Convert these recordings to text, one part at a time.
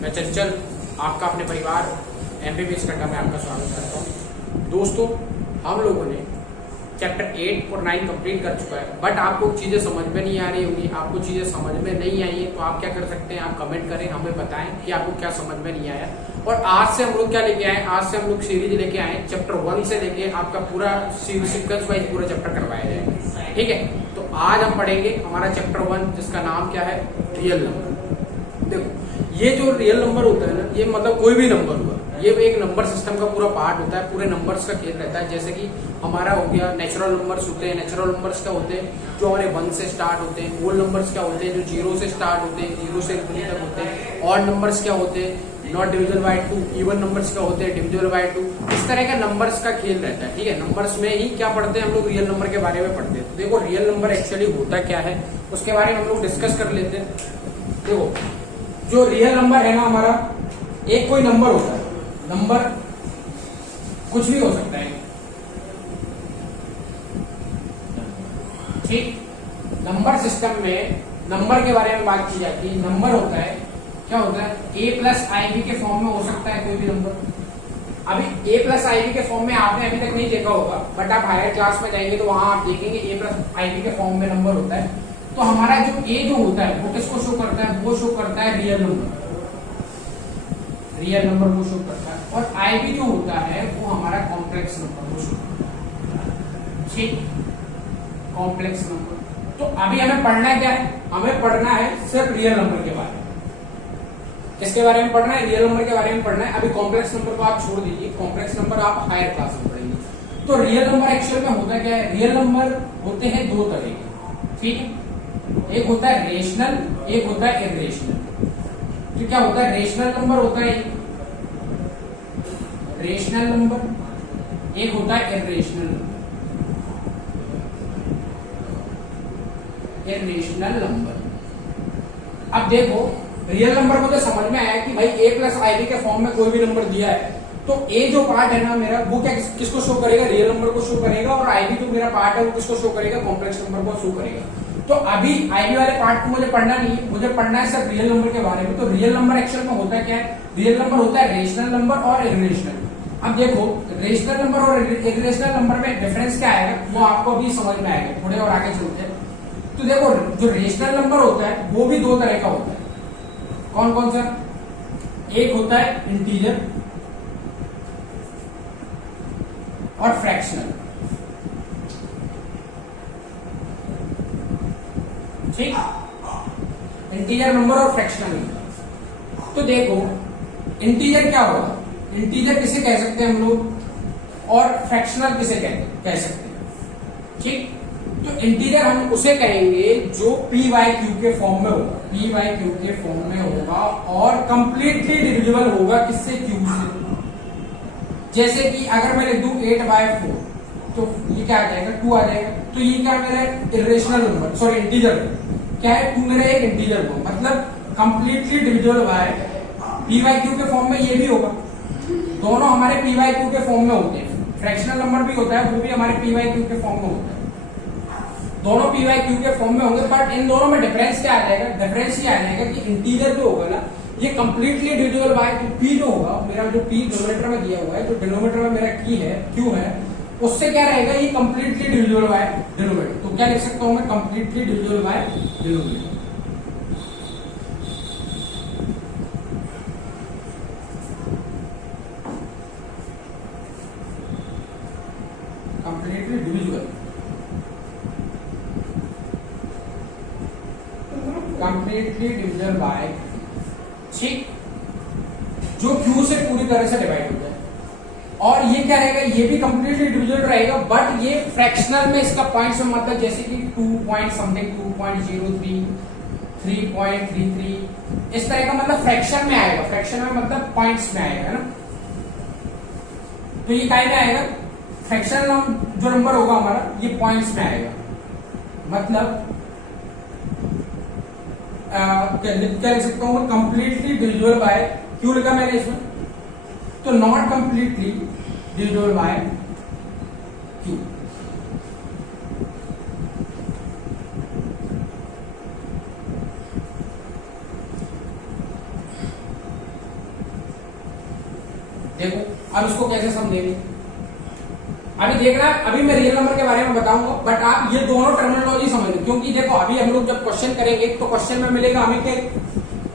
मैं चंचल आपका अपने परिवार MBBS कट्टा में आपका स्वागत करता हूँ। दोस्तों, हम लोगों ने चैप्टर 8 और 9 कंप्लीट कर चुका है, बट आपको चीज़ें समझ में नहीं आ रही होंगी। आपको चीज़ें समझ में नहीं आई है तो आप क्या कर सकते हैं, आप कमेंट करें, हमें बताएं कि आपको क्या समझ में नहीं आया। और आज से हम लोग क्या लेके आए, आज से हम लोग सीरीज लेके आए चैप्टर 1 से लेके आपका पूरा सीक्वेंस वाइज पूरा चैप्टर करवाया जाएगा। ठीक है, तो आज हम पढ़ेंगे हमारा चैप्टर 1 जिसका नाम क्या है, रियल नंबर। देखो, ये जो रियल नंबर होता है ना, ये मतलब कोई भी नंबर हुआ, ये एक नंबर सिस्टम का पूरा पार्ट होता है, पूरे नंबर्स का खेल रहता है। जैसे कि हमारा हो गया नेचुरल नंबर्स होते हैं। नेचुरल नंबर्स क्या होते हैं, जो हमारे 1 से स्टार्ट होते हैं। होल नंबर्स क्या होते हैं, जो 0 से स्टार्ट होते हैं, 0 से इन्फिनिटी तक होते हैं। ऑड नंबर्स क्या होते हैं, not divisible by 2। Even numbers क्या होते हैं, डिविजिबल बाय 2। इस तरह का नंबर्स का खेल रहता है। ठीक है, नंबर्स में ही क्या पढ़ते हैं हम लोग, रियल नंबर के बारे में पढ़ते हैं। तो देखो, रियल नंबर एक्चुअली होता क्या है उसके बारे में हम लोग डिस्कस कर लेते हैं। देखो, जो रियल नंबर है ना हमारा, एक कोई नंबर होता है, नंबर कुछ भी हो सकता है। ठीक, नंबर सिस्टम में नंबर के बारे में बात की जाती है। नंबर होता है, क्या होता है, a+ib के फॉर्म में हो सकता है कोई भी नंबर। अभी a+ib के फॉर्म में आपने अभी तक नहीं देखा होगा, बट आप हायर क्लास में जाएंगे तो वहां आप देखेंगे a+ib के फॉर्म में नंबर होता है। तो हमारा जो a जो होता है वो किसको शो करता है, वो शो करता है रियल नंबर। रियल नंबर वो शो करता है। और ib जो होता है वो हमारा कॉम्प्लेक्स नंबर वो शो करता है। ठीक, कॉम्प्लेक्स नंबर। तो अभी हमें पढ़ना क्या है, हमें पढ़ना है सिर्फ रियल नंबर के बारे में। किसके बारे में पढ़ना है, रियल नंबर के बारे में पढ़ना है। अभी कॉम्प्लेक्स नंबर को आप छोड़ दीजिए, कॉम्प्लेक्स नंबर आप हायर क्लास में पढ़ेंगे। तो रियल नंबर एक्चुअल में होता क्या है, रियल नंबर होते हैं दो तरह के। ठीक है, एक होता है रेशनल, एक होता है इरेशनल। तो क्या होता है, रेशनल नंबर होता है, रेशनल नंबर, एक होता है इरेशनल नंबर। Irrational number. अब देखो, रियल नंबर मुझे समझ में आया कि भाई a+ib के फॉर्म में कोई भी नंबर दिया है, तो a जो पार्ट है ना मेरा, वो क्या किसको शो करेगा, रियल नंबर को शो करेगा। और ib जो मेरा पार्ट है वो किसको शो करेगा, कॉम्प्लेक्स नंबर को शो करेगा। तो अभी ib वाले पार्ट को मुझे पढ़ना नहीं है, मुझे पढ़ना है सिर्फ रियल नंबर के बारे में। तो रियल नंबर एक्चुअल में होता क्या है, रियल नंबर होता है रेशनल नंबर और इरेशनल। अब देखो, रेशनल नंबर और इरेशनल नंबर में डिफरेंस क्या आएगा वो आपको अभी समझ में आएगा, थोड़े और आगे चलते हैं। तो देखो, जो रेशनल नंबर होता है वो भी दो तरह का होता है। कौन कौन सा, एक होता है इंटीजर और फ्रैक्शनल। ठीक, इंटीजर नंबर और फ्रैक्शनल नंबर। तो देखो, इंटीजर क्या होगा, इंटीजर किसे कह सकते हैं हम लोग, और फ्रैक्शनल किसे कह सकते हैं। ठीक, तो इंटीजर हम उसे कहेंगे जो p/q के फॉर्म में होगा, p/q के फॉर्म में होगा और कंप्लीटली डिविजिबल होगा किससे, q से। जैसे कि अगर मैं लिख दूं 8/4 तो ये क्या आ जाएगा, 2 आ जाएगा। तो ये क्या मेरा इरेशनल नंबर, सॉरी इंटीजर क्या है, 2 मेरा एक इंटीजर को, मतलब कंप्लीटली डिविजिबल बाय p/q के फॉर्म में ये भी होगा। दोनों हमारे p/q के फॉर्म में होते हैं। फ्रैक्शनल नंबर भी होता है, वो भी हमारे p/q के फॉर्म में होता है। दोनों p/q के फॉर्म में होंगे, बट इन दोनों में डिफरेंस क्या आ जाएगा, डिफरेंस ये आ जाएगा कि इंटीजर जो होगा ना, ये कंप्लीटली डिविजिबल बाय p जो होगा, मेरा जो p डिनोमिनेटर में दिया हुआ है, जो डिनोमिनेटर में मेरा की है q है, उससे क्या रहेगा, ये कंप्लीटली डिविजिबल बाय डिनोमिनेटर। तो क्या लिख सकता हूं मैं, completely divisible by denominator. Completely divisible, completely divisible by, ठीक, जो q से पूरी तरह से डिवाइड हो जाए। और ये क्या रहेगा, ये भी कंप्लीटली डिविजिबल रहेगा, बट ये फ्रैक्शनल में इसका पॉइंट्स में मतलब जैसे कि 2 पॉइंट समथिंग, 2.03, 3.33, इस तरह का मतलब फ्रैक्शन में आएगा। फ्रैक्शन में मतलब पॉइंट्स में आएगा ना। तो ये काय में आएगा, फ्रैक्शनल जो नंबर होगा हमारा, ये पॉइंट्स में आएगा। मतलब क्या लिख सकता हूं, कंप्लीटली डिविजिबल बाय, क्यों लिखा मैंने इसमें, तो not completely divisible by Q. देखो अब इसको कैसे समझेंगे, अभी देखना, अभी मैं रियल नंबर के बारे में बताऊंगा, बट आप ये दोनों टर्मिनोलॉजी समझ लो, क्योंकि देखो अभी हम लोग जब क्वेश्चन करेंगे तो क्वेश्चन में मिलेगा हमें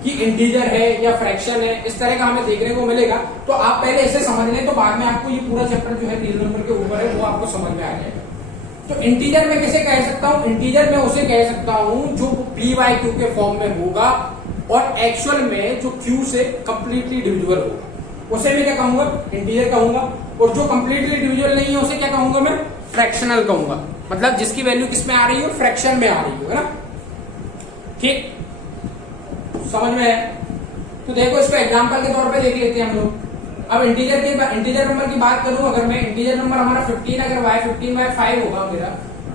कि इंटीजर है या फ्रैक्शन है, इस तरह का हमें देखने को मिलेगा। तो आप पहले ऐसे समझ लें, तो बाद में आपको ये पूरा चैप्टर जो है रियल नंबर के ऊपर है वो आपको समझ में आ जाएगा। तो इंटीजर में किसे कह सकता हूं, इंटीजर में उसे कह सकता हूं जो पी वाई क्यू के फॉर्म में होगा और एक्चुअल में जो क्यू से कंप्लीटली डिविजिबल होगा, उसे मैं क्या कहूंगा, इंटीजर कहूंगा। और जो कंप्लीटली डिविजिबल नहीं है उसे क्या कहूंगा, मैं फ्रैक्शनल कहूंगा, मतलब जिसकी वैल्यू किस में आ रही हो, फ्रैक्शन में आ रही हो, है ना। ठीक, समझ में है। तो देखो इसको एग्जांपल के तौर पे देख लेते हैं हम लोग। अब इंटीजर नंबर की बात करूं, अगर मैं इंटीजर नंबर हमारा 15, अगर y 15/5 होगा मेरा,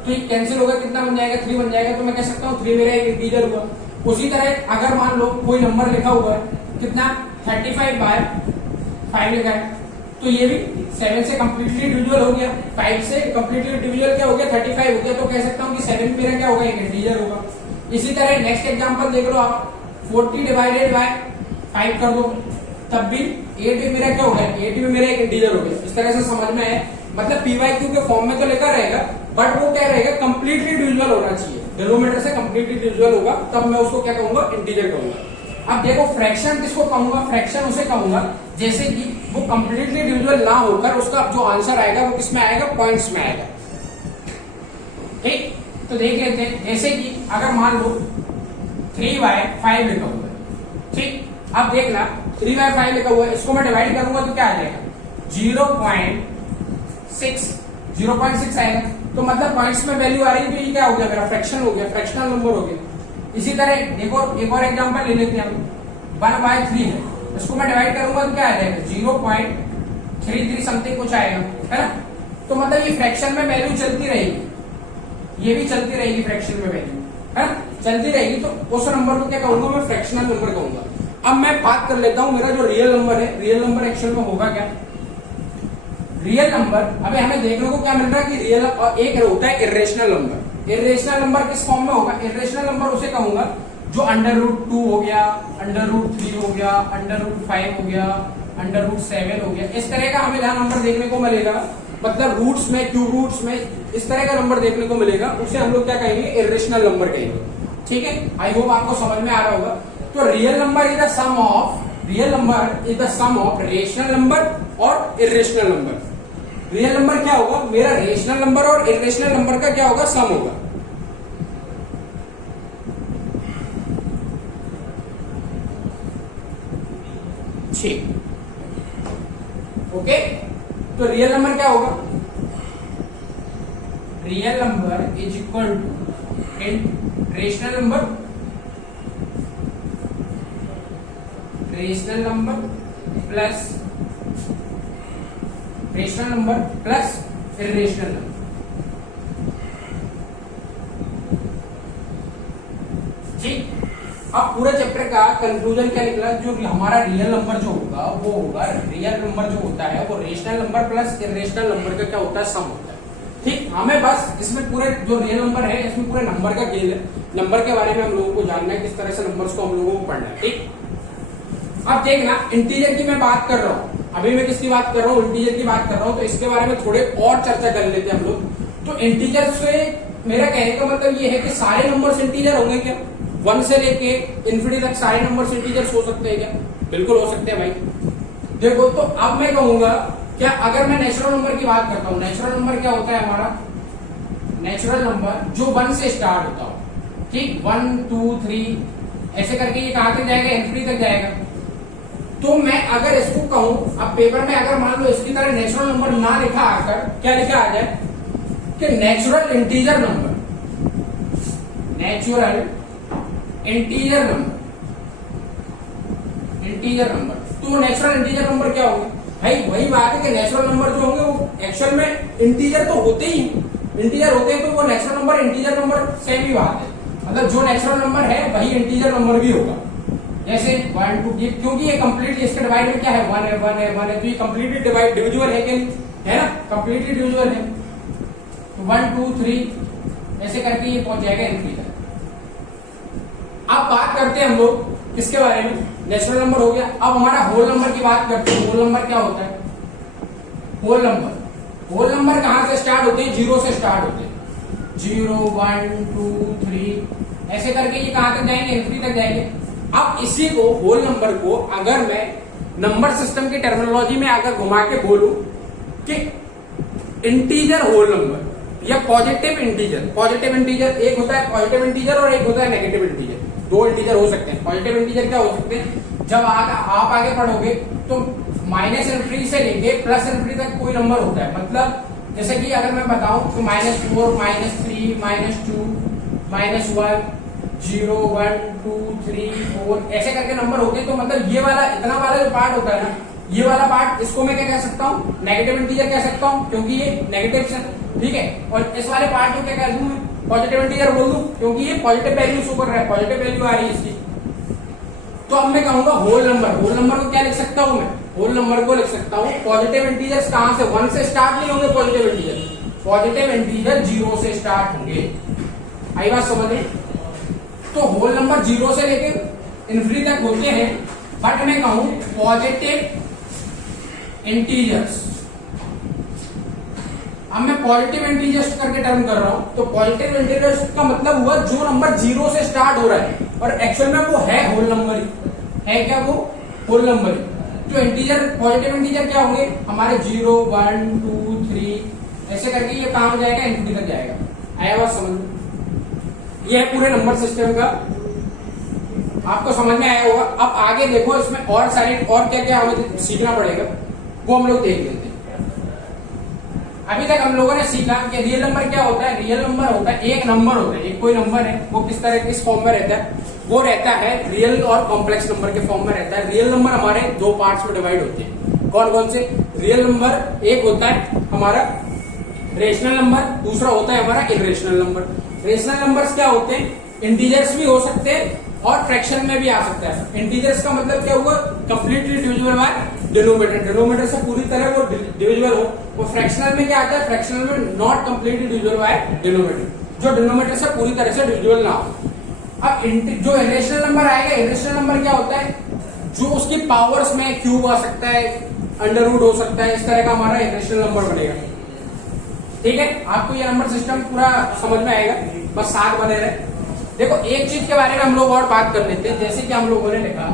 तो ये कैंसिल होगा, कितना बन जाएगा, 3 बन जाएगा। तो मैं कह सकता हूँ 3 मेरा एक इंटीजर हुआ। उसी तरह अगर मान लो कोई नंबर लिखा हुआ है, कितना 35/5 लिखा है, तो ये भी 7 से कंप्लीटली डिविजिबल हो गया, 5 से कंप्लीटली डिविजिबल क्या हो गया, 35 हो गया। तो कह सकता हूँ कि 7 मेरा क्या होगा, एक इंटीजर होगा। इसी तरह नेक्स्ट एग्जांपल देख लो आप, 40/5 कर दो, तब भी 8 भी मेरा क्या हो गया, 8 भी मेरा एक इंटीजर हो गया। इस तरह से समझ में है, मतलब पी वाई क्यू के फॉर्म में तो लिखा रहेगा, बट वो क्या रहेगा, कंप्लीटली डिविजिबल होना चाहिए, डिनोमिनेटर से कंप्लीटली डिविजिबल होगा, तब मैं उसको क्या कहूंगा, इंटीजर कहूंगा। अब देखो फ्रैक्शन किसको कहूंगा, फ्रैक्शन उसे कहूंगा जैसे कि वो कंप्लीटली डिविजिबल ना होकर उसका जो आंसर आएगा वो किसमें आएगा, पॉइंट्स में आएगा। ठीक, तो देख लेते हैं, जैसे कि अगर मान लो 3/5 लिखा हुआ है, ठीक, अब देखना 3/5 लिखा हुआ है, इसको मैं डिवाइड करूंगा तो क्या आ जाएगा, 0.6 आएगा। तो मतलब पॉइंट्स में वैल्यू आ रही है, तो ये क्या हो गया, मेरा फ्रैक्शन हो गया, फ्रैक्शनल नंबर हो गया। इसी तरह देखो एक और एग्जांपल ले लेते हैं हम, 1/3 है, इसको मैं डिवाइड करूंगा तो क्या आ जाएगा, 0.33 समथिंग कुछ आएगा, है ना। तो मतलब ये फ्रैक्शन में वैल्यू चलती रहेगी, ये भी चलती रहेगी, फ्रैक्शन में वैल्यू है ना, चलती रहेगी। तो उस नंबर को क्या कहूंगा, मैं फ्रैक्शनल नंबर कहूंगा। अब मैं बात कर लेता हूं मेरा जो रियल नंबर है, रियल नंबर एक्चुअल में होगा क्या, रियल नंबर। अबे हमें देखने को क्या मिल रहा है कि रियल, और एक होता है इरेशनल नंबर। इरेशनल नंबर किस फॉर्म में होगा, इरेशनल नंबर उसे कहूंगा जो √2 हो गया, √3 हो गया, √5 हो गया, √7 हो गया, इस तरह का हमें जहां नंबर देखने को मिलेगा, मतलब रूट्स में, क्यूब रूट्स में इस तरह का नंबर देखने को मिलेगा, उसे हम लोग क्या कहेंगे, इरेशनल नंबर कहेंगे। ठीक है, आई होप आपको समझ में आ रहा होगा। तो real number is the sum of, real number is the sum of rational number और इरेशनल नंबर। रियल नंबर क्या होगा, मेरा रेशनल नंबर और इरेशनल नंबर का क्या होगा, सम होगा। ठीक, ओके। तो रियल नंबर क्या होगा, real number is equal to rational number, rational number plus rational number plus irrational number. ठीक, अब पूरे चैप्टर का कंक्लूजन क्या निकला, जो हमारा रियल नंबर जो होगा वो होगा, रियल नंबर जो होता है वो rational number plus irrational number का क्या होता है, सम होता है। ठीक, हमें बस इसमें पूरे जो रियल नंबर है इसमें पूरे नंबर का खेल है, नंबर के बारे में हम लोगों को जानना है, किस तरह से नंबर्स को हम लोगों को पढ़ना है। ठीक, अब देखना इंटीजर की मैं बात कर रहा हूं, अभी मैं किसकी बात कर रहा हूं, इंटीजर की बात कर रहा हूं, तो इसके बारे में थोड़े और चर्चा कर लेते हैं हम लोग। तो इंटीजर से मेरा कहने का मतलब ये है कि सारे नंबर्स इंटीजर होंगे क्या, 1 से लेके इन्फिनिटी तक सारे नंबर्स इंटीजर्स हो सकते हैं क्या, बिल्कुल हो सकते हैं भाई। देखो तो अब मैं कहूंगा क्या, अगर मैं नेचुरल नंबर की बात करता हूं, नेचुरल नंबर क्या होता है हमारा, नेचुरल नंबर जो 1 से स्टार्ट होता हो, ठीक, 1 2 3 ऐसे करके ये कहां तक जाएगा, इन्फिनिटी तक जाएगा। तो मैं अगर इसको कहूं, अब पेपर में अगर मान लो इसकी तरह नेचुरल नंबर ना लिखा आकर क्या लिखा आ जाए कि natural integer number, natural integer number, integer number. तो नेचुरल इंटीजर नंबर क्या होंगे भाई, वही बात है कि नेचुरल नंबर जो होंगे वो एक्चुअल में इंटीजर तो होते ही, इंटीजर होते हैं, तो वो natural number integer number same ही बात है, मतलब जो नेचुरल नंबर है वही इंटीजर नंबर भी होगा। जैसे 1 2, क्योंकि ये कंप्लीटली इसके डिवाइड में क्या है, 1 है 1 है 1 है, तो ये कंप्लीटली डिविजिबल है कि नहीं, है ना, कंप्लीटली डिविजिबल है। तो 1 2 3 ऐसे करके ये पहुंच जाएगा इनफिनिटी तक। अब बात करते हैं हम लोग किसके बारे में, नेचुरल नंबर हो गया। अब हमारा होल नंबर की बात करते हैं, होल नंबर क्या होता है, होल नंबर कहां से स्टार्ट होते हैं? 0 से स्टार्ट होते हैं। 0 1 2 3 ऐसे करके ये कहां तक जाएंगे? इन्फिनिटी तक जाएंगे। अब इसी को होल नंबर को अगर मैं नंबर सिस्टम की टर्मिनोलॉजी में अगर घुमा के बोलूं कि इंटीजर होल नंबर या पॉजिटिव इंटीजर एक होता है पॉजिटिव इंटीजर और एक होता है नेगेटिव इंटीजर। दो इंटीजर हो सकते हैं। पॉजिटिव इंटीजर क्या हो सकते हैं? जब आप आगे पढ़ोगे तो माइनस इन्फिनिटी से लेके प्लस इन्फिनिटी तक कोई नंबर होता है। मतलब जैसे कि अगर मैं बताऊं तो -4 -3 -2 -1 0 1 2 3 4 ऐसे करके नंबर होते हैं। तो मतलब ये वाला इतना वाला जो पार्ट होता है ना, ये वाला पार्ट इसको मैं क्या कह सकता हूँ? नेगेटिव इंटीजर कह सकता हूँ क्योंकि ये नेगेटिव से, ठीक है। और इस वाले पार्ट को क्या कह दूं मैं? पॉजिटिव इंटीजर बोल दूं क्योंकि ये पॉजिटिव वैल्यू शो कर रहा है, पॉजिटिव वैल्यू आ रही है इसकी। तो अब मैं कहूंगा होल नंबर को क्या लिख सकता हूं मैं? होल नंबर को लिख सकता हूं पॉजिटिव इंटीजर्स कहां से? 1 से स्टार्ट नहीं होंगे पॉजिटिव इंटीजर 0 से स्टार्ट होंगे। आई बात समझ में? तो होल नंबर 0 से लेके इन्फिनिटी तक होते हैं। बट मैं कहूं पॉजिटिव इंटीजर्स, अब मैं पॉजिटिव इंटीजर्स करके टर्म कर रहा हूं। तो पॉजिटिव इंटीजर्स का मतलब हुआ जो नंबर 0 से स्टार्ट हो रहा है और एक्चुअल में वो है होल नंबर ही है। क्या वो होल नंबर ही? तो इंटीजर पॉजिटिव इंटीजर क्या होंगे हमारे? 0 1 2 3 ऐसे करके ये कहां हो जाएगा? इन्फिनिटी तक जाएगा। आया बात समझ में? ये है पूरे नंबर सिस्टम का, आपको समझ में आया होगा। अब आगे देखो इसमें और सारी और क्या क्या हमें सीखना पड़ेगा वो हम लोग देख लेते हैं। अभी तक हम लोगों ने सीखा कि रियल नंबर क्या होता है। रियल नंबर होता है एक नंबर होता है, एक कोई नंबर है, वो किस तरह किस फॉर्म में रहता है? वो रहता है रियल और कॉम्प्लेक्स नंबर के फॉर्म में रहता है। रियल नंबर हमारे दो पार्ट्स में डिवाइड होते हैं। कौन कौन से? रियल नंबर एक होता है हमारा रेशनल नंबर, दूसरा होता है हमारा इरेशनल नंबर। रेशनल नंबर्स क्या होते हैं? इंटीजर्स भी हो सकते हैं और फ्रैक्शन में भी आ सकता है। इंटीजर्स का मतलब क्या हुआ? Completely divisible by denominator, denominator से पूरी तरह वो डिविजिबल हो। वो फ्रैक्शनल में क्या आता है? फ्रैक्शनल में not completely divisible by denominator, जो डिनोमिनेटर से पूरी तरह से डिविजिबल ना हो। अब जो इरेशनल नंबर आएगा, इरेशनल नंबर क्या होता है? जो उसकी पावर्स में क्यूब आ सकता है, अंडर रूट हो सकता है, इस तरह का हमारा इरेशनल नंबर बनेगा। ठीक है, आपको ये नंबर सिस्टम पूरा समझ में आएगा, बस साथ बने रहे। देखो एक चीज के बारे में हम लोग और बात कर लेते हैं। जैसे कि हम लोगों ने लिखा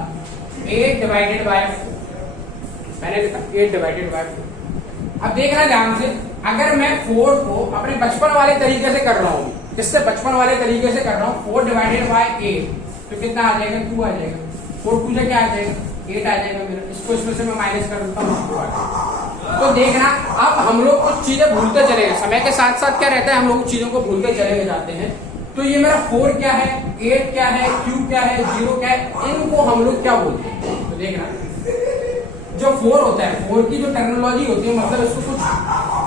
8 डिवाइडेड बाय 4, मैंने लिखा 8 डिवाइडेड बाय 4। अब देखना ध्यान से, अगर मैं 4 को अपने बचपन वाले तरीके से कर रहा हूँ, जिससे बचपन वाले तरीके से कर रहा हूँ, 4 डिवाइडेड बाय 8 तो कितना आ जाएगा? 2 आ जाएगा। 4 2 से क्या आ जाएगा? 8 आ जाएगा मेरा। इसको इसमें से मैं माइनस कर देता हूँ। तो देखना अब हम लोग कुछ चीजें भूलते चलेंगे, समय के साथ साथ क्या रहता है हम लोग चीजों को भूलते चले जाते हैं। तो ये मेरा 4 क्या है, 8 क्या है, Q क्या है, 0 क्या है, इनको हम लोग क्या बोलते हैं? तो देखना जो 4 होता है, 4 की जो टर्मिनोलॉजी होती है, मतलब इसको कुछ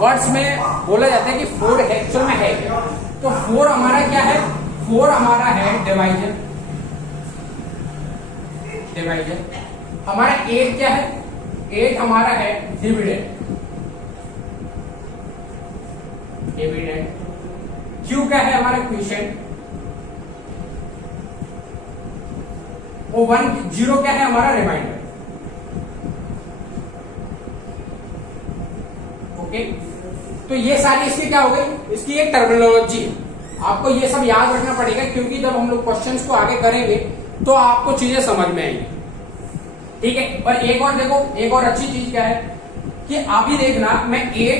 वर्ड्स में बोला जाता है कि 4 एक्चुअल में है क्या। तो 4 हमारा क्या है? 4 हमारा है डिवाइजर। हमारा 8 क्या है? 8 हमारा है डिविडेंड। Q क्या है हमारा? क्वोशिएंट। और 0 क्या है हमारा? रिमाइंडर। ओके, तो ये सारी इसकी क्या हो गई? इसकी एक टर्मिनोलॉजी है। आपको ये सब याद रखना पड़ेगा क्योंकि जब हम लोग क्वेश्चंस को आगे करेंगे तो आपको चीजें समझ में आएंगी। ठीक है, और एक और देखो, एक और अच्छी चीज क्या है कि अभी देखना, मैं 8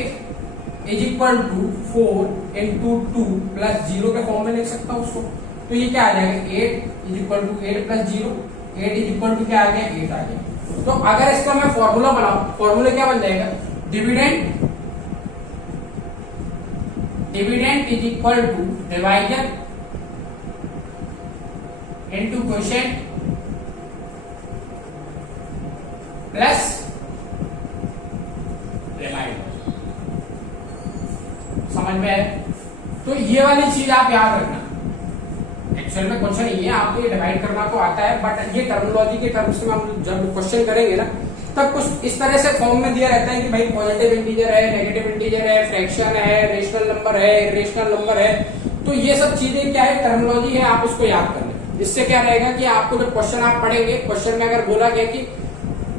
is equal to 4 into 2 plus 0 के फॉर्म में लिख सकता हूं उसको। तो ये क्या आ जाएगा? 8 is equal to 8 plus 0, 8 is equal to क्या आ गया? 8 आ गया। तो अगर इसका मैं फॉर्मूला बनाऊं, फॉर्मूला क्या बन जाएगा? Dividend is equal to divisor into quotient plus remainder. समझ में आए? तो ये वाली चीज आप याद रखना। एक्चुअल में क्वेश्चन ये है, आपको ये डिवाइड करना तो आता है, बट ये टर्मिनोलॉजी के टर्म्स में हम जब क्वेश्चन करेंगे ना, तब कुछ इस तरह से फॉर्म में दिया रहता है कि भाई पॉजिटिव इंटीजर है, नेगेटिव इंटीजर है, फ्रैक्शन है, रेशनल नंबर है, इरेशनल नंबर है। तो ये सब चीजें क्या है? टर्मिनोलॉजी है, आप इसको याद कर लें। इससे क्या रहेगा कि आपको जब क्वेश्चन आप पढ़ेंगे, क्वेश्चन में अगर बोला गया कि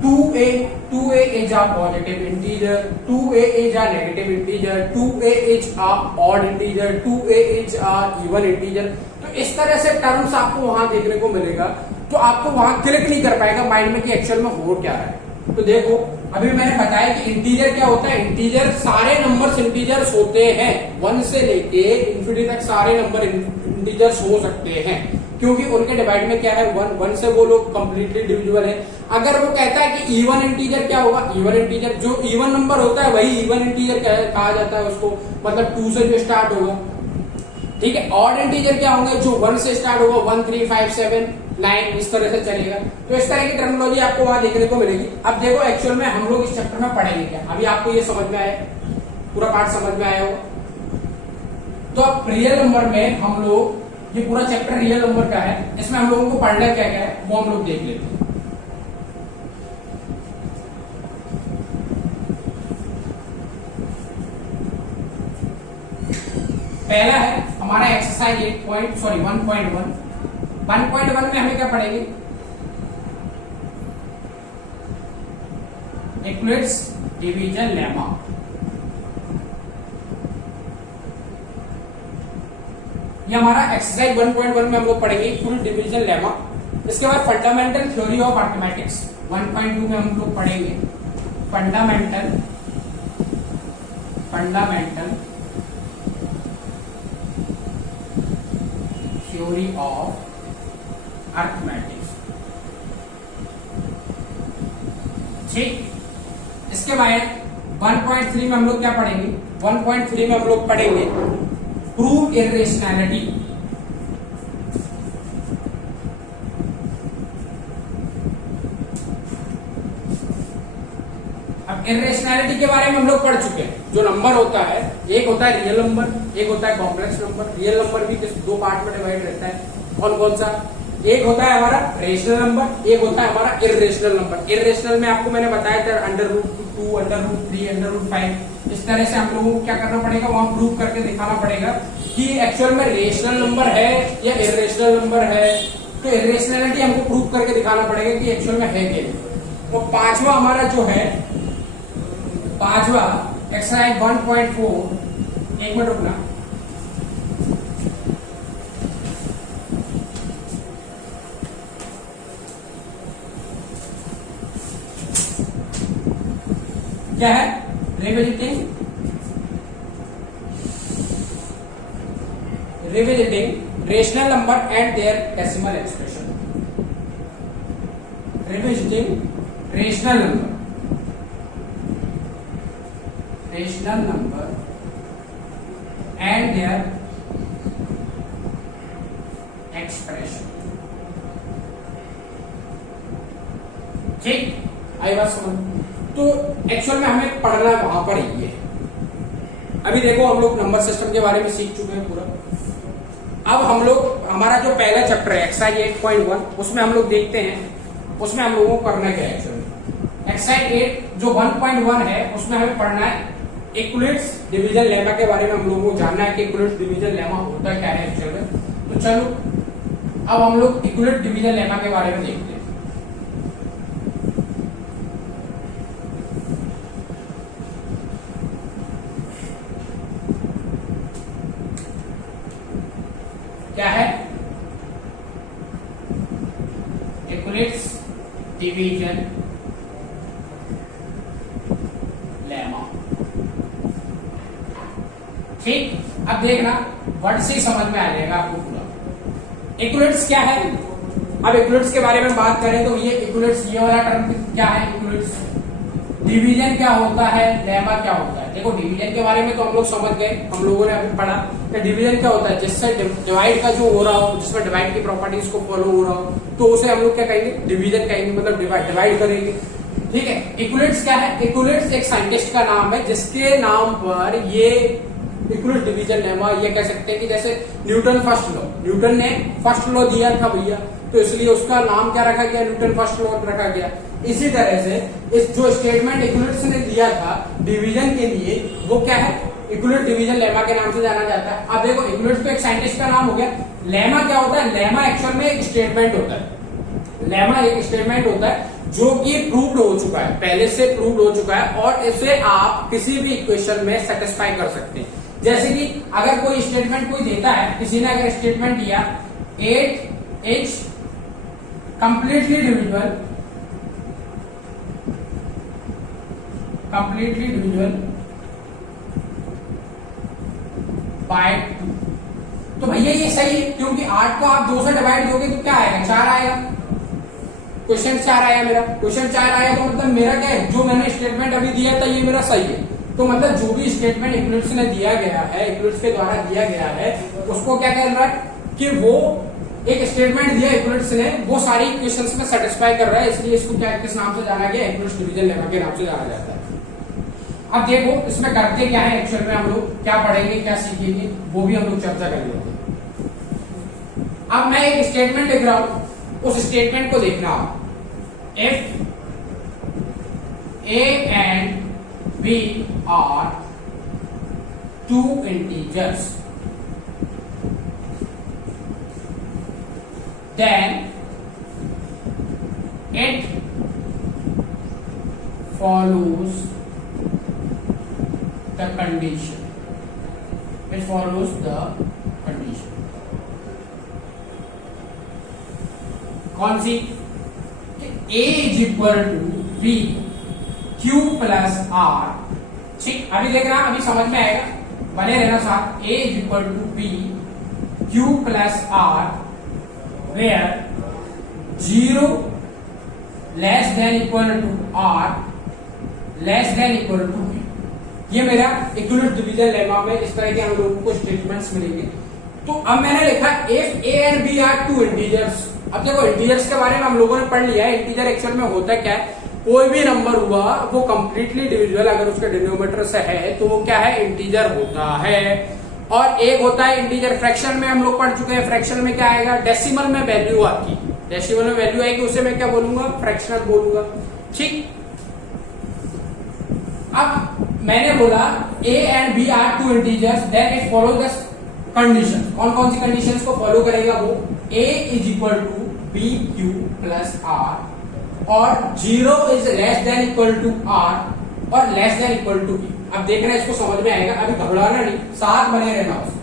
2a is a positive integer, 2a is a negative integer, 2a is a odd integer, 2a is a even integer। तो इस तरह से टर्म्स आपको वहां देखने को मिलेगा, तो आपको वहां क्लिक नहीं कर पाएगा माइंड में कि एक्चुअल में हो क्या रहा है। तो देखो अभी मैंने बताया कि इंटीजर क्या होता है, इंटीजर सारे नंबर्स इंटीजर्स होते हैं, 1 से लेके इंफिनिटी तक सारे नंबर इंटीजर्स हो सकते हैं, क्योंकि उनके डिवाइड में क्या है 1 से वो लोग कंप्लीटली डिविजिबल है। अगर वो कहता है कि इवन इंटीजर क्या होगा, इवन इंटीजर जो इवन नंबर होता है वही इवन इंटीजर कहा जाता है उसको, मतलब 2 से जो स्टार्ट होगा, ठीक है। ऑड इंटीजर क्या होंगे, जो 1 से स्टार्ट होगा, 1 3 5 7 9 इस तरह से चलेगा। तो इस तरह की टर्मिनोलॉजी आपको वहां देखने को मिलेगी। अब देखो एक्चुअल में हम लोग इस चैप्टर में पढ़ेंगे क्या, अभी आपको ये समझ में आया, पूरा पार्ट समझ में आया होगा। तो अब रियल नंबर में हम लोग, ये पूरा चैप्टर रियल नंबर का है, इसमें हम लोगों को पढ़ना क्या क्या है वो हम लोग देख लेते हैं। पहला है हमारा एक्सरसाइज 1.1। 1.1 में हमें क्या पढ़ेंगे, इक्विलिब्रियम डिवीजन लेमा। ये हमारा एक्सरसाइज 1.1 में हम लोग पढ़ेंगे इक्विलिब्रियम डिवीजन लेमा। इसके बाद फंडामेंटल थ्योरी ऑफ मैथमेटिक्स 1.2 में हम लोग पढ़ेंगे फंडामेंटल थ्योरी ऑफ अरिथमेटिक्स, ठीक। इसके बाद 1.3 में हम लोग क्या पढ़ेंगे, 1.3 में हम लोग पढ़ेंगे प्रूव इर्रेशनैलिटी। अब इर्रेशनैलिटी के बारे में हम लोग पढ़ चुके हैं। जो नंबर होता है, एक होता है रियल नंबर, एक होता है कॉम्प्लेक्स नंबर। रियल नंबर भी दो पार्ट में डिवाइड रहता है, कौन कौन सा, एक होता है हमारा रेशनल नंबर, एक होता है हमारा इर्रेशनल नंबर। इर्रेशनल में आपको मैंने बताया था √2, √3, √5, इस तरह से हम लोगों को क्या करना पड़ेगा, वहां प्रूव करके दिखाना पड़ेगा कि एक्चुअल में रेशनल नंबर है या इर्रेशनल नंबर है। तो इर्रेशनैलिटी हमको प्रूव करके दिखाना पड़ेगा कि एक्चुअल में है क्या नहीं। तो पांचवा हमारा जो है, पांचवा एक्सरसाइज 1.4, एक मिनट रुकना, क्या है, revisiting rational number and their decimal expression. Revisiting rational number and their expression, ठीक। आई बात समझ। तो एक्चुअल में हमें पढ़ना वहां पर ही है। अभी देखो हम लोग नंबर सिस्टम के बारे में सीख चुके हैं पूरा। अब हम लोग, हमारा जो पहला चैप्टर है एक्सरसाइज 8.1, उसमें हम लोग देखते हैं उसमें हम लोगों को करना क्या है। एक्चुअली एक्सरसाइज 8 जो 1.1 है उसमें हमें पढ़ना है इक्विलिब्रियम डिवीजन लेमा के बारे में। हम लोगों को जानना है कि इक्विलिब्रियम डिवीजन लेमा होता क्या है एक्चुअल में। तो चलो अब हम लोग इक्विलिब्रियम डिवीजन लेमा के बारे में देखते हैं। क्या है, इक्विलिब्रियम डिवीजन लेमा, ठीक। अब देखना वर्ड से ही समझ में आ जाएगा आपको पूरा। इक्विलिब्रियम क्या है, अब इक्विलिब्रियम के बारे में बात करें तो ये इक्विलिब्रियम, ये वाला टर्म क्या है इक्विलिब्रियम। डिवीजन क्या होता है, लेमा क्या होता है। देखो डिवीजन के बारे में तो हम लोग समझ गए, हम लोगों ने अभी पढ़ा कि डिवीजन क्या होता है, जिससे डिवाइड का जो हो रहा हो, जिसमें डिवाइड की प्रॉपर्टीज को फॉलो हो रहा हो, तो उसे हम लोग क्या कहेंगे, डिवीजन कहेंगे, मतलब डिवाइड करेंगे, ठीक है। इक्विलिब्रियम क्या है, इक्विलिब्रियम एक साइंटिस्ट का नाम है जिसके नाम पर ये इक्विलिब्रियम डिवीजन लेमा, ये कह सकते हैं कि जैसे न्यूटन फर्स्ट लॉ, न्यूटन ने फर्स्ट लॉ दिया था भैया, तो इसलिए उसका नाम क्या रखा गया, न्यूटन फर्स्ट लॉ रखा गया। इसी तरह से इस जो स्टेटमेंट इक्विलिब्रियम ने दिया था डिवीजन के लिए, वो क्या है, इक्विलिब्रियम डिवीजन लेमा के नाम से जाना जाता है। अब देखो इक्विलिब्रियम तो एक साइंटिस्ट का नाम हो गया, लेमा क्या होता है, लेमा एक्चुअल में एक स्टेटमेंट होता है। लेमा एक स्टेटमेंट होता है जो कि प्रूव्ड हो चुका है, पहले से प्रूव्ड हो चुका है और इसे आप किसी भी इक्वेशन में सेटिस्फाई कर सकते हैं। जैसे कि अगर कोई स्टेटमेंट कोई देता है, किसी ने अगर स्टेटमेंट दिया 8 इज कंप्लीटली डिविजिबल बाय 2, तो भैया ये सही है क्योंकि 8 को आप 2 से डिवाइड दोगे तो क्या आएगा, 4 आएगा। क्वेश्चन 4 आया, मेरा क्वेश्चन 4 आया तो मतलब मेरा क्या है, जो मैंने स्टेटमेंट अभी दिया था ये मेरा सही है। तो मतलब जो भी स्टेटमेंट इक्लिप्स ने दिया गया है, इक्लिप्स के द्वारा दिया गया है, उसको क्या कह रहा है कि वो एक स्टेटमेंट दिया इक्लिप्स ने, वो सारी इक्वेशंस में सेटिस्फाई कर रहा है, इसलिए इसको क्या किस नाम से जाना गया, इक्लिप्स डिवीजन लेमा के नाम से जाना जाता है। अब देखो इसमें करते क्या है, एक्चुअल में हम लोग क्या पढ़ेंगे, क्या सीखेंगे, वो भी हम लोग चर्चा कर लेंगे। अब मैं एक स्टेटमेंट लिख रहा हूं, उस स्टेटमेंट को देखना, if A and B are 2 integers, then it follows the condition. It follows the condition. कौन सी? A is equal to B Q plus R। ठीक, अभी देख रहा, अभी समझ में आएगा, बने रहना साथ। A is equal to B Q plus R where 0 less than equal to R less than equal to B। ये मेरा इक्विवेलेंट डिवीजन लेमा में इस तरह के हम लोगों को स्टेटमेंट्स मिलेंगे। तो अब मैंने लिखा if A and B are 2 integers। अब देखो इंटीजर्स के बारे में हम लोगों ने पढ़ लिया है, इंटीजर एक्चुअल में होता क्या है, कोई भी नंबर हुआ वो कंप्लीटली डिविजिबल अगर उसके डिनोमिनेटर से है तो वो क्या है, इंटीजर होता है। और एक होता है इंटीजर फ्रैक्शन में हम लोग पढ़ चुके हैं, फ्रैक्शन में क्या आएगा, डेसिमल में वैल्यू आपकी, डेसिमल में वैल्यू आएगी, उसे मैं क्या बोलूंगा, फ्रैक्शनल बोलूंगा। ठीक, अब मैंने बोला A and B are 2 integers, then it follows the condition। कौन कौन सी कंडीशंस को फॉलो करेगा वो, A is equal to B Q plus R और 0 is less than equal to R और less than equal to B। अब देखना इसको समझ में आएगा, अभी घबराना नहीं, साथ बने रहना उससे।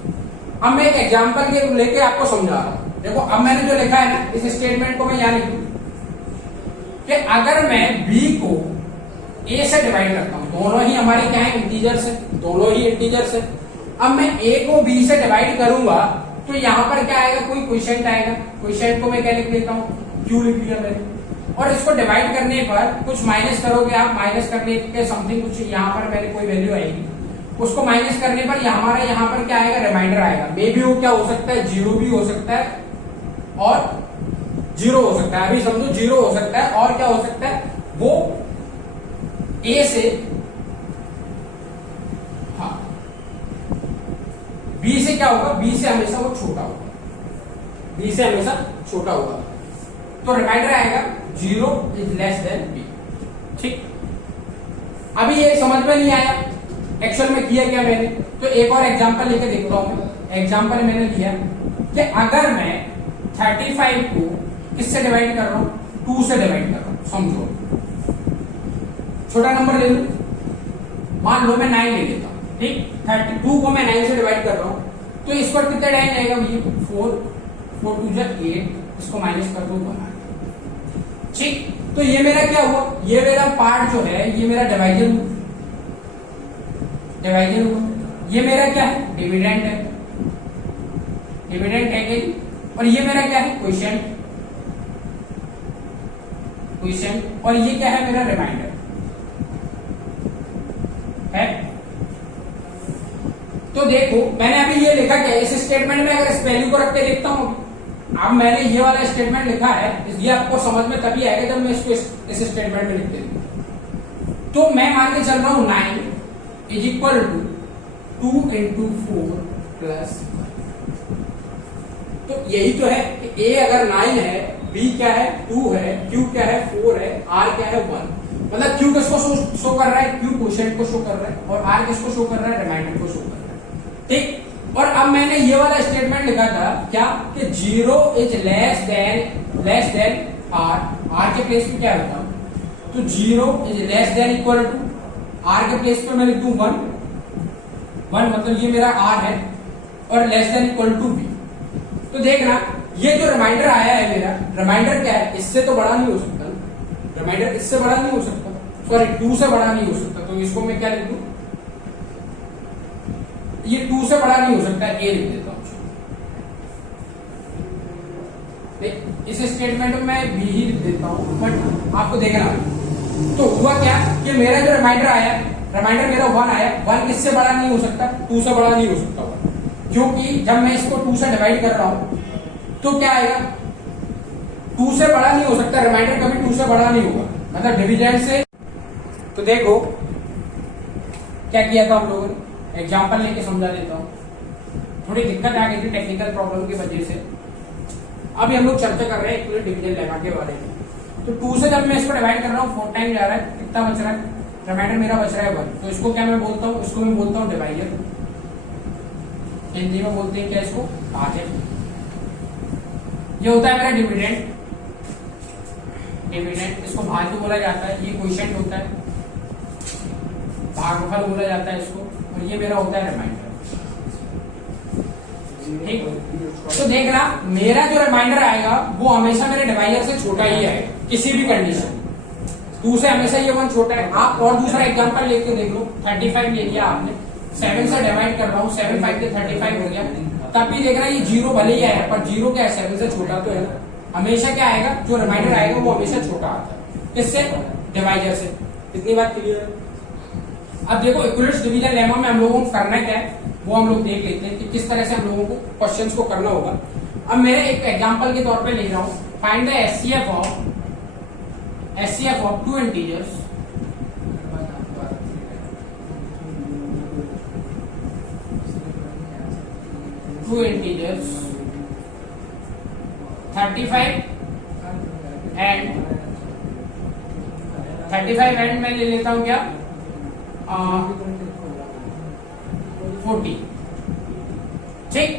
अब मैं एक एग्जांपल के लेके आपको समझा रहा हूं। देखो अब मैंने जो लिखा है ना, इस स्टेटमेंट को मैं यहां लिखूं कि अगर मैं B को A से डिवाइड करता हूं, दोनों ही हमारे क्या है, इंटीजर्स है, दोनों ही इंटीजर्स है। अब मैं A को B से डिवाइड करूंगा तो यहां पर क्या आएगा, कोई क्वेश्चन आएगा, क्वेश्चन को मैं क्या लिख लेता हूं, Q लिख लिया मैंने। और इसको डिवाइड करने पर कुछ माइनस करोगे आप, माइनस करने के समथिंग कुछ यहाँ पर मेरे कोई वैल्यू आएगी, उसको माइनस करने पर हमारा यहाँ पर क्या आएगा, रिमाइंडर आएगा। मे बी वो क्या हो सकता है, 0 भी हो सकता है और 0 हो सकता है। अभी समझो 0 हो सकता है और क्या हो सकता है, वो A से, हाँ B से क्या होगा, B से हमेशा वो छोटा होगा, B से हमेशा छोटा होगा, तो रिमाइंडर आएगा 0 is less than B। ठीक, अभी ये समझ में नहीं आया एक्चुअल में किया क्या मैंने, तो एक और एग्जांपल लेके देखता हूं मैं। एग्जांपल मैंने लिया कि अगर मैं 35 को किससे डिवाइड कर रहा हूं, 2 से डिवाइड कर रहा हूं, समझो छोटा नंबर ले लूं, मान लो मैं 9 ले लेता हूं। ठीक, 32 को मैं 9 से डिवाइड कर रहा हूं तो इस पर कितना टाइम आएगा, ये 4 4 2 8, इसको माइनस कर दो 1। ठीक, तो ये मेरा क्या हुआ, ये मेरा पार्ट जो है ये मेरा डिवाइजन हुआ, ये मेरा क्या है, डिविडेंड है, डिविडेंड है। और ये मेरा क्या है, क्वेश्चन, और ये क्या है, मेरा रिमाइंडर है। तो देखो मैंने अभी ये लिखा क्या, इस स्टेटमेंट में अगर इस वैल्यू को रख के देखता हूं, अब मैंने ये वाला स्टेटमेंट लिखा है, ये आपको समझ में तभी आएगा जब मैं इसको इस स्टेटमेंट में लिख दूंगा। तो मैं मान के चल रहा हूं 9 is equal to 2 into 4 plus 1। तो यही तो है कि A अगर 9 है, B क्या है, 2 है, Q क्या है, 4 है, R क्या है, 1। मतलब Q किसको शो कर रहा है, Q क्वोशिएंट को शो कर रहा है और R किसको शो कर रहा है, रिमाइंडर को शो कर रहा है। ठीक, और अब मैंने ये वाला स्टेटमेंट लिखा था क्या, कि 0 is less than आर के प्लेस पे क्या रखता हूं, तो 0 less than equal to, R के प्लेस पे मैं लिख दूं 1 मतलब ये मेरा आर है, और less than equal to B. तो देखना ये जो रिमाइंडर आया है मेरा, रिमाइंडर क्या है, इससे तो बड़ा नहीं हो सकता, रिमाइंडर इससे बड़ा नहीं हो सकता, सॉरी 2 से बड़ा नहीं हो सकता, तो इसको मैं क्या लिख दूं, ये 2 से बड़ा नहीं हो सकता, ए लिख देता हूं। इस स्टेटमेंट में मैं बी ही लिख देता हूं, बट आपको देखना तो हुआ क्या कि मेरा जो रिमाइंडर आया, रिमाइंडर मेरा 1 आया, 1 किससे बड़ा नहीं हो सकता, 2 से बड़ा नहीं हो सकता, क्योंकि जब मैं इसको 2 से डिवाइड कर रहा हूं तो क्या आएगा, 2 से बड़ा नहीं हो सकता, रिमाइंडर कभी 2 से बड़ा नहीं होगा, मतलब डिविजन से। तो देखो क्या किया था हम लोगों ने, एग्जांपल लेके समझा देता हूं, थोड़ी दिक्कत आ गई थी टेक्निकल प्रॉब्लम की वजह से। अभी हम लोग चर्चा कर रहे हैं इक्विवेलेंट डिवीजन लेमा के बारे में। तो 2 से जब मैं इसको डिवाइड कर रहा हूँ 4 टाइम जा रहा है, कितना बच रहा है, रिमाइंडर मेरा बच रहा है 1, तो इसको क्या मैं बोलता हूँ, इसको मैं बोलता हूँ डिवाइजर, हिंदी में बोलते हैं क्या इसको, भाजक। ये होता है मेरा डिविडेंड, इसको भाज्य बोला जाता है, ये क्वोशिएंट होता है, भागफल बोला जाता है इसको, और ये मेरा होता है रिमाइंडर। ठीक, तो देखना मेरा जो रिमाइंडर आएगा वो हमेशा मेरे डिवाइजर से छोटा ही आएगा, किसी भी कंडीशन, 2 से हमेशा ये 1 छोटा है। आप और दूसरा एग्जांपल लेके देख लो, 35 ले लिया आपने, 7 से डिवाइड कर रहा हूँ, 7 5 के 35 हो गया, तब भी देखना ये 0 भले ही आया, पर 0 क्या है, 7 से छोटा तो है ना, हमेशा क्या आएगा, जो रिमाइंडर आएगा वो हमेशा छोटा आता है, किससे, डिवाइजर से। इतनी बात क्लियर है। अब देखो इक्विवेलेंट डिवीजन लेमा में हम लोगों को करना क्या है, वो हम लोग देख लेते हैं कि किस तरह से हम लोगों को क्वेश्चंस को करना होगा। अब मैं एक एग्जांपल के तौर पे ले रहा हूं, find the HCF of 2 integers, to integers 35 and मैं ले लेता हूं क्या, 40। ठीक,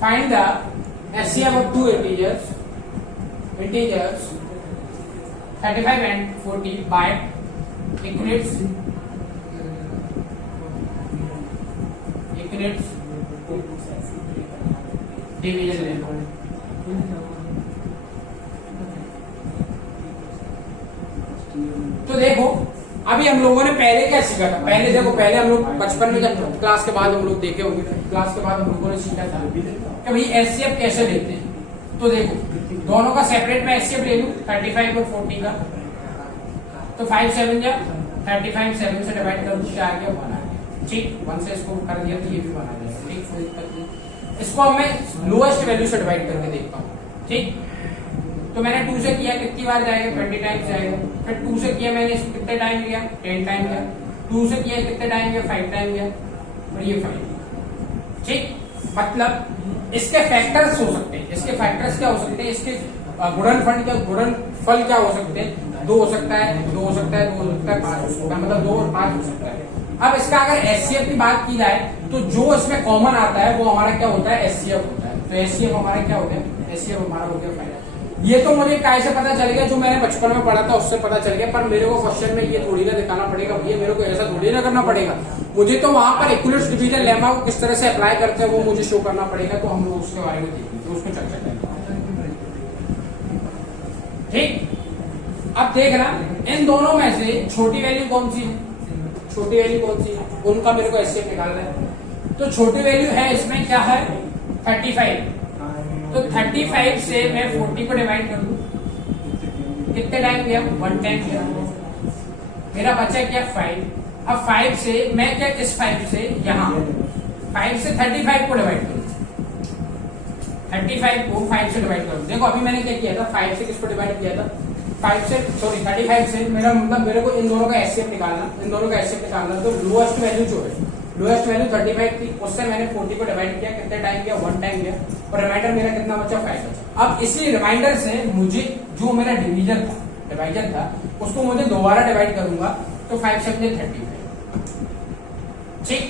find the HCF of 2 integers 35 and 40 by Euclid's division lemma. तो देखो अभी हम लोगों ने पहले क्या सीखा था, पहले हम लोग बचपन में जब क्लास के बाद हम लोग देखे होंगे, क्लास के बाद हम लोगों ने सीखा था कि भाई एचसीएफ कैसे लेते हैं। तो देखो दोनों का सेपरेट में एचसीएफ ले लूं, 35 और 40 का, तो 5 7 जा 35, 7 से डिवाइड कर दूं, क्या आ गया, 1 आ गया। ठीक, 1 से इसको कर दिया तो ये भी 1 आ गया। ठीक, कोई दिक्कत नहीं। इसको अब मैं लोएस्ट वैल्यू से डिवाइड करके देखता हूँ। ठीक, तो मैंने 2 से किया, कितनी बार जाएगा, 20 टाइम्स जाएगा। फिर 2 से किया मैंने, इसको कितने टाइम लिया, 10 टाइम लिया। 2 से किया, कितने टाइम लिया, 5 टाइम लिया, और ये 5। ठीक, मतलब इसके फैक्टर्स हो सकते हैं, इसके फैक्टर्स क्या हो सकते हैं, इसके गुणनफल क्या हो सकते हैं, 2 हो सकता है, 2 हो सकता है, 2 हो सकता है, 5 हो सकता है, मतलब 2 और 5 हो सकता है। अब इसका अगर एचसीएफ की बात की जाए तो जो इसमें कॉमन आता है वो हमारा क्या होता है, एचसीएफ होता है। तो एचसीएफ हमारा क्या हो गया, एचसीएफ हमारा हो गया 5। ये तो मुझे कैसे पता चल गया, जो मैंने बचपन में पढ़ा था उससे पता चल गया, पर मेरे को क्वेश्चन में ये थोड़ी ना दिखाना पड़ेगा, ये मेरे को ऐसा थोड़ी ना करना पड़ेगा, मुझे तो वहां पर इक्विवेलेंट डिवीजन लेमा को किस तरह से अप्लाई करते हैं वो मुझे शो करना पड़ेगा। तो हम लोग उसके बारे में देखेंगे, उसको चर्चा करेंगे। ठीक, अब देखना इन दोनों में से छोटी वैल्यू कौन सी है, छोटी वैल्यू कौन सी है, उनका मेरे को एचसीएफ निकालना है। तो छोटी वैल्यू है इसमें क्या है, 35। तो 35 से मैं 40 को डिवाइड कर दूं, कितने टाइम गया, 1 टाइम गया, मेरा बचा क्या 5। अब 5 से मैं क्या, इस 5 से यहाँ 5 से 35 को डिवाइड करूं, 35 को 5 से डिवाइड करूं। देखो अभी मैंने क्या किया था, 5 से किसको डिवाइड किया था, 35 से मेरा मतलब मेरे को इन दोनों का एचसीएफ निकालना, तो लोएस्ट वैल्यू जो है, लोएस्ट वैल्यू 35 थी, उससे मैंने 40 को डिवाइड किया, कितने टाइम गया, 1 टाइम गया, और रिमाइंडर मेरा कितना बचा, 5 बचा। अब इसी रिमाइंडर से मुझे जो मेरा डिवीजन था उसको मुझे दोबारा डिवाइड करूंगा, तो 5 से 35। ठीक,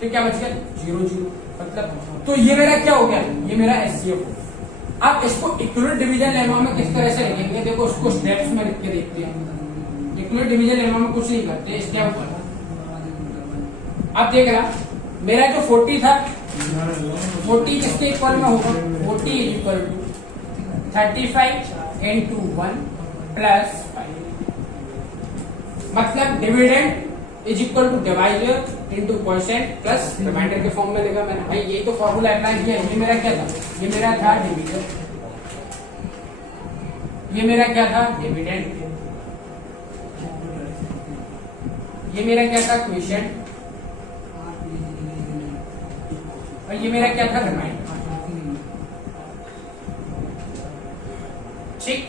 तो क्या बच गया, 0 0, मतलब तो ये मेरा क्या हो गया, ये मेरा एचसीएफ हो गया। अब इसको इक्विवेलेंट डिवीजन लेमा में किस तरह से लिखेंगे, देखो उसको स्टेप्स में लिख के देखते हैं। इक्विवेलेंट डिवीजन लेमा में कुछ नहीं करते, स्टेप वन। अब देखना मेरा जो 40 था, 40 किसके इक्वल में होगा, 40 is equal to 35 into 1 plus 5, मतलब dividend is equal to divisor into quotient plus remainder के फॉर्म में लिखा मैंने। भाई यही तो फॉर्मूला अप्लाई किया। ये मेरा क्या था, ये मेरा था डिविजर, ये मेरा क्या था डिविडेंड, ये मेरा क्या था क्वोशिएंट, और ये मेरा क्या था रिमाइंडर। ठीक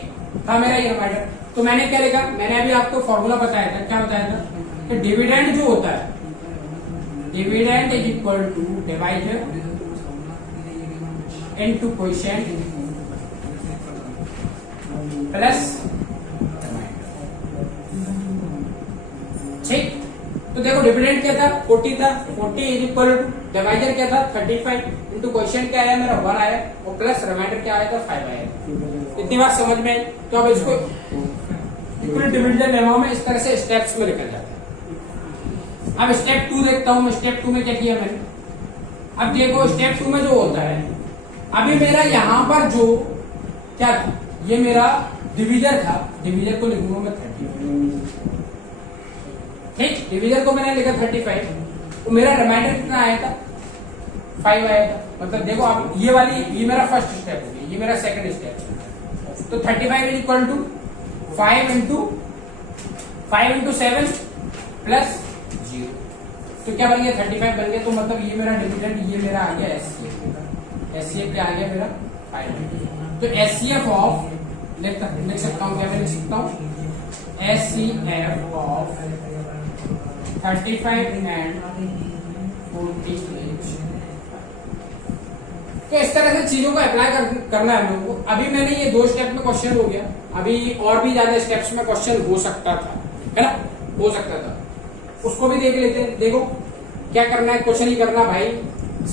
था मेरा ये रिमाइंडर। तो मैंने क्या लिखा, मैंने अभी आपको फॉर्मूला बताया था, क्या बताया था कि डिविडेंड जो होता है, dividend is equal to divisor into quotient plus. ठीक, तो देखो डिविडेंड क्या था 40 था, 40 इज इक्वल टू डिवाइजर क्या था 35 इंटू क्वोशिएंट क्या आया मेरा 1 आया, और प्लस रिमाइंडर क्या आया था 5 आया। इतनी बात समझ में आई। तो अब इसको इक्विवेलेंट डिवीजन लेमा में इस तरह से स्टेप्स में लिखा जाता है। अब स्टेप 2 देखता हूं मैं, स्टेप 2 में क्या किया मैंने। अब देखो स्टेप 2 में जो होता है, अभी मेरा यहां पर जो क्या था, ये मेरा डिवीजर था, डिवीजर को लिखूंगा मैं 35। ठीक, डिवीजर को मैंने लिखा 35, तो मेरा रिमाइंडर कितना आया था 5 आया था। मतलब देखो अब ये वाली, ये मेरा फर्स्ट स्टेप हो गया, ये मेरा सेकंड स्टेप है। तो 35 is equal to 5 into 7 plus 0, तो क्या बन गया 35 बन गया। तो मतलब ये मेरा डिविडेंड, ये मेरा आ गया एचसीएफ क्या आ गया मेरा 5। तो एचसीएफ ऑफ लिख सकता हूँ, क्या मैं लिख सकता हूँ, एचसीएफ ऑफ 35 एंड 40। तो इस तरह से चीजों को अप्लाई करना है हम लोगों को। अभी मैंने ये 2 स्टेप में क्वेश्चन हो गया, अभी और भी ज्यादा स्टेप्स में क्वेश्चन हो सकता था, है ना, हो सकता था, उसको भी देख लेते हैं। देखो क्या करना है, क्वेश्चन ही करना भाई,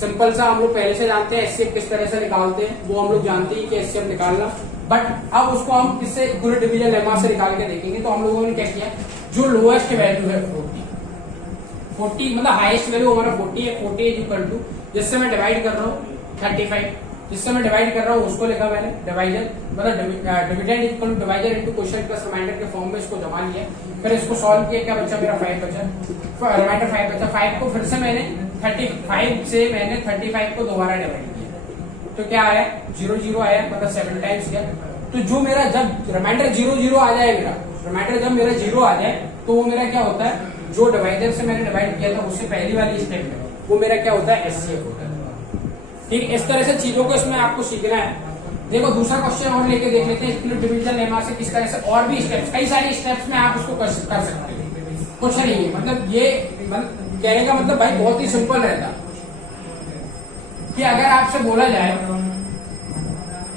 सिंपल सा। हम लोग पहले से जानते हैं एचसीएफ किस तरह से निकालते हैं, वो हम लोग जानते हैं कि एचसीएफ निकालना, बट अब उसको हम किससे इक्विवेलेंट डिवीजन लेमा से निकाल के देखेंगे। तो हम लोगों ने क्या किया, जो लोएस्ट वैल्यू है 40 मतलब हाईएस्ट वैल्यू हमारा 40 है, 40 इज इक्वल टू, जिससे मैं डिवाइड कर रहा हूँ 35, जिससे मैं डिवाइड कर रहा हूँ उसको लिखा मैंने डिवाइजर, मतलब dividend equal to divisor into quotient plus remainder के फॉर्म में इसको जमा लिया। फिर इसको सॉल्व किया, क्या बचा मेरा 5 बचा, रिमाइंडर 5 बचा। 5 को फिर से मैंने 35 से मैंने 35 को दोबारा डिवाइड किया, तो क्या आया 0 0 आया, मतलब 7 टाइम्स गया। तो जो मेरा जब रिमाइंडर 0 0 आ जाए, मेरा रिमाइंडर जब मेरा 0 आ जाए, तो वो मेरा क्या होता है, जो डिवाइजर से मैंने डिवाइड किया था उससे पहली वाली स्टेप में, वो मेरा क्या होता है एचसीएफ होता है। ठीक, इस तरह से चीजों को इसमें आपको सीखना है। देखो दूसरा क्वेश्चन और लेके देख लेते हैं, इक्विवेलेंट डिवीजन लेमा से किस तरह से और भी स्टेप्स, कई सारी स्टेप्स में आप उसको कर सकते हैं, कुछ नहीं है। मतलब ये कहने का मतलब भाई बहुत ही सिंपल रहता कि अगर आपसे बोला जाए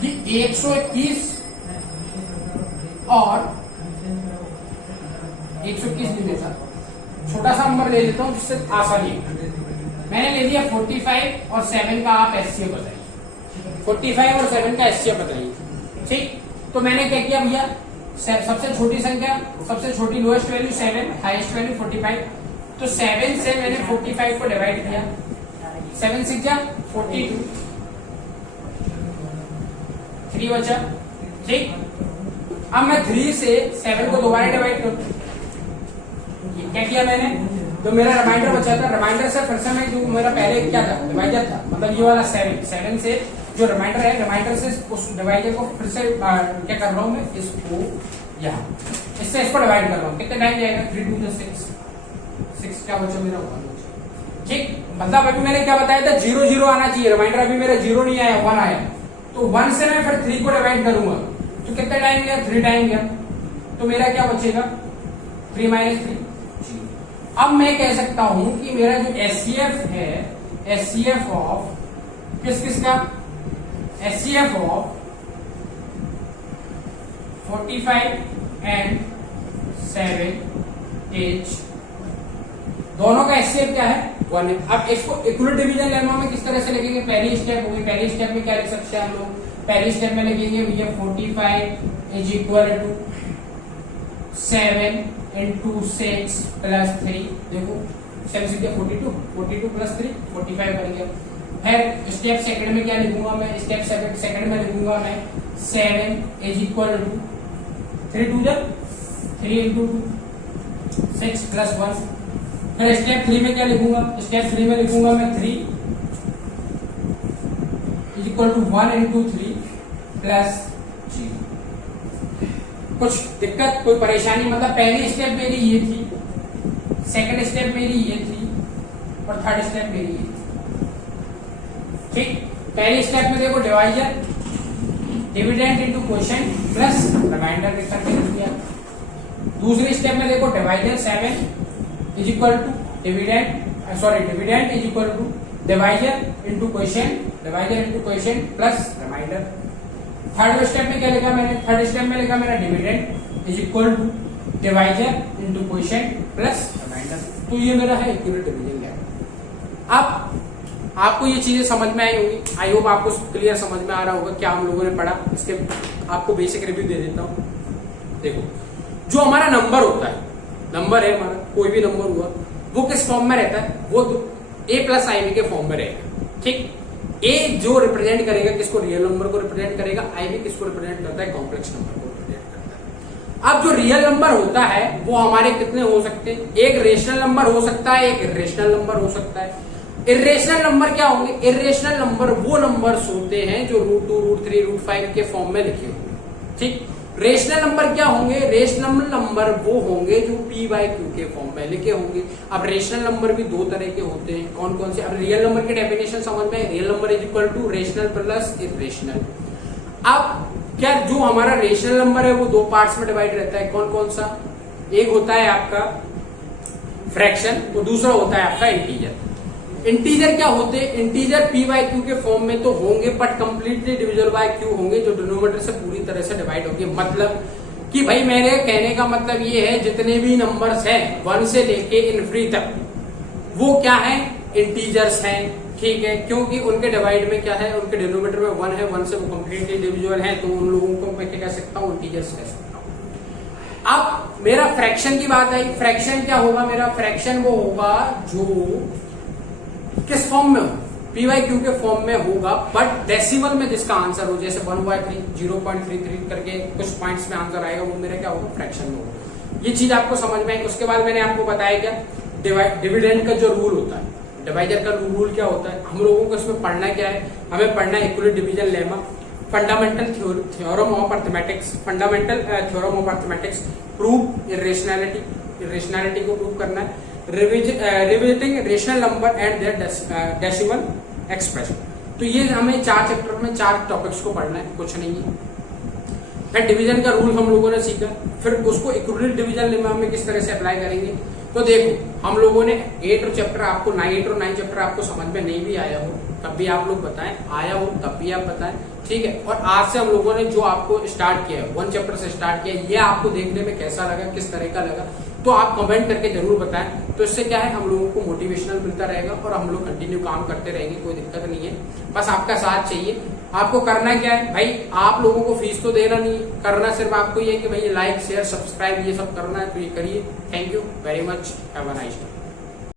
कि 121 और 121 नहीं देता, छोटा सा नंबर ले लेता हूं जिससे आसानी है। मैंने ले लिया 45 और 7 का आप एचसीएफ बताइए, 45 और 7 का एचसीएफ बताइए। ठीक, तो मैंने क्या किया भैया, सबसे छोटी संख्या, सबसे छोटी लोएस्ट वैल्यू 7, हाईएस्ट वैल्यू 45, तो 7 से मैंने 45 को डिवाइड किया, 7 6 जा 42, 3 बचा। ठीक, अब मैं 3 से 7 को दोबारा डिवाइड करूं, क्या किया मैंने, तो मेरा रिमाइंडर बचा था, रिमाइंडर से फिर से मैं जो मेरा पहले क्या था डिवाइजर था, मतलब ये वाला 7 से जो रिमाइंडर है, रिमाइंडर से उस डिवाइजर को फिर से क्या कर रहा हूँ मैं, इसको यहाँ इससे इसको डिवाइड कर रहा हूँ। कितने टाइम जाएगा 3 2 6 क्या बचा मेरा 1। ठीक, मतलब अभी मैंने क्या बताया था 0 0 आना चाहिए, रिमाइंडर अभी मेरा 0 नहीं आया 1 आया, तो 1 से मैं फिर 3 को डिवाइड करूंगा, तो कितना टाइम गया 3 टाइम गया, तो मेरा क्या बचेगा 3 - 3। अब मैं कह सकता हूं कि मेरा जो एचसीएफ है, एचसीएफ ऑफ किस का, एचसीएफ ऑफ 45 एंड 7 इज, दोनों का एचसीएफ क्या है 1 है। अब इसको इक्विवेलेंट डिवीजन लेमा में किस तरह से लिखेंगे, पहली स्टेप होगी, पहली स्टेप में क्या लिख सकते हैं हम लोग, पहले स्टेप में लिखेंगे भैया 45 is equal to 7 into 6 plus 3। देखो 7 से 42 प्लस 3 45 बन गया। फिर स्टेप सेकंड में क्या लिखूंगा मैं, स्टेप सेकंड में लिखूंगा मैं 7 is equal to 3 2 3 into 6 plus 1। फिर स्टेप 3 में क्या लिखूंगा, स्टेप 3 में लिखूंगा मैं 3 is equal to 1 into 3 plus 0। कुछ दिक्कत कोई परेशानी, मतलब पहली स्टेप मेरी ये थी, सेकंड स्टेप मेरी ये थी और थर्ड स्टेप मेरी ये थी। ठीक, पहली स्टेप में देखो divisor dividend into quotient plus remainder करके लिख दिया। दूसरी स्टेप में देखो divisor 7 is equal to dividend is equal to divisor into quotient plus remainder. Third step में क्या लिखा मैंने, थर्ड स्टेप में लिखा मेरा dividend is equal to divisor into quotient plus remainder. तो ये मेरा है एक्यूरेट डिवीजन है। अब आपको ये चीजें समझ में आई होगी, आई होप आपको क्लियर समझ में आ रहा होगा क्या हम लोगों ने पढ़ा। इसके आपको बेसिक रिव्यू दे देता हूं। देखो, जो हमारा नंबर होता है, नंबर है हमारा, कोई भी नंबर हुआ, वो किस फॉर्म में रहता है, वो a प्लस आई के फॉर्म में रहेगा। ठीक, a जो रिप्रेजेंट करेगा किसको, रियल नंबर को रिप्रेजेंट करेगा, आई भी किसको रिप्रेजेंट करता है, कॉम्प्लेक्स नंबर को रिप्रेजेंट करता है। अब जो रियल नंबर होता है वो हमारे कितने हो सकते हैं, एक रेशनल नंबर हो सकता है, एक इरेशनल नंबर हो सकता है। इरेशनल नंबर क्या होंगे, इरेशनल नंबर वो नंबर्स होते हैं जो √2 √3 √5 के फॉर्म में लिखे होंगे। ठीक, रेशनल नंबर क्या होंगे, रेशनल नंबर वो होंगे जो p/q के फॉर्म में लिखे होंगे। अब रेशनल नंबर भी दो तरह के होते हैं, कौन कौन से, अब रियल नंबर की डेफिनेशन समझ में, real number is equal to rational plus irrational. अब क्या जो हमारा रेशनल नंबर है वो दो पार्ट्स में डिवाइड रहता है, कौन कौन सा, एक होता है आपका फ्रैक्शन और दूसरा होता है आपका इंटीजर। इंटीजर क्या होते हैं, इंटीजर p/q के फॉर्म में तो होंगे but completely divisible by q होंगे, जो डिनोमिनेटर से पूरी तरह से डिवाइड होंगे। मतलब कि भाई मेरे कहने का मतलब ये है जितने भी नंबर्स हैं 1 से लेके इनफिनिटी तक वो क्या है, इंटीजर्स हैं। ठीक है, क्योंकि उनके डिवाइड में क्या है, उनके डिनोमिनेटर में 1 है, 1 से वो कंप्लीटली डिविजिबल है, तो उन लोगों को मैं क्या कह सकता हूँ, इंटीजर्स कह सकता हूँ। अब मेरा फ्रैक्शन की बात आई, फ्रैक्शन क्या होगा मेरा, फ्रैक्शन वो होगा जो किस फॉर्म में हो, p/q के फॉर्म में होगा बट डेसिमल में जिसका आंसर हो, जैसे 1/3 0.33 करके कुछ पॉइंट्स में आंसर आएगा, वो मेरा क्या होगा, फ्रैक्शन में होगा। ये चीज आपको समझ में आई। उसके बाद मैंने आपको बताया क्या, डिविडेंड का जो रूल होता है, डिवाइजर का रूल क्या होता है, हम लोगों को इसमें पढ़ना क्या है, हमें पढ़ना है equivalent division lemma, fundamental theorem of arithmetics, fundamental theorem of arithmetics, prove irrationality को प्रूव करना है, revisiting rational number and their decimal expression. तो ये हमें 4 चैप्टर में 4 टॉपिक्स को पढ़ना है, कुछ नहीं है। फिर डिवीजन का रूल हम लोगों ने सीखा, फिर उसको इक्विवेलेंट डिवीजन लेमा में किस तरह से अप्लाई करेंगे। तो देखो, हम लोगों ने 8 चैप्टर आपको 9 चैप्टर आपको समझ में नहीं भी आया हो तब भी आप लोग बताएं, आया हो तब भी आप बताएं। ठीक है, और आज से हम लोगों ने जो आपको स्टार्ट किया है 1 चैप्टर से स्टार्ट किया, ये आपको देखने में कैसा लगा, किस तरह का लगा, तो आप कमेंट करके जरूर बताएं। तो इससे क्या है, हम लोगों को मोटिवेशनल मिलता रहेगा और हम लोग कंटिन्यू काम करते रहेंगे, कोई दिक्कत नहीं है। बस आपका साथ चाहिए। आपको करना क्या है भाई, आप लोगों को फीस तो देना नहीं, करना सिर्फ आपको ये है कि भाई लाइक शेयर सब्सक्राइब ये सब करना है, तो ये करिए। Thank you very much, have a nice day.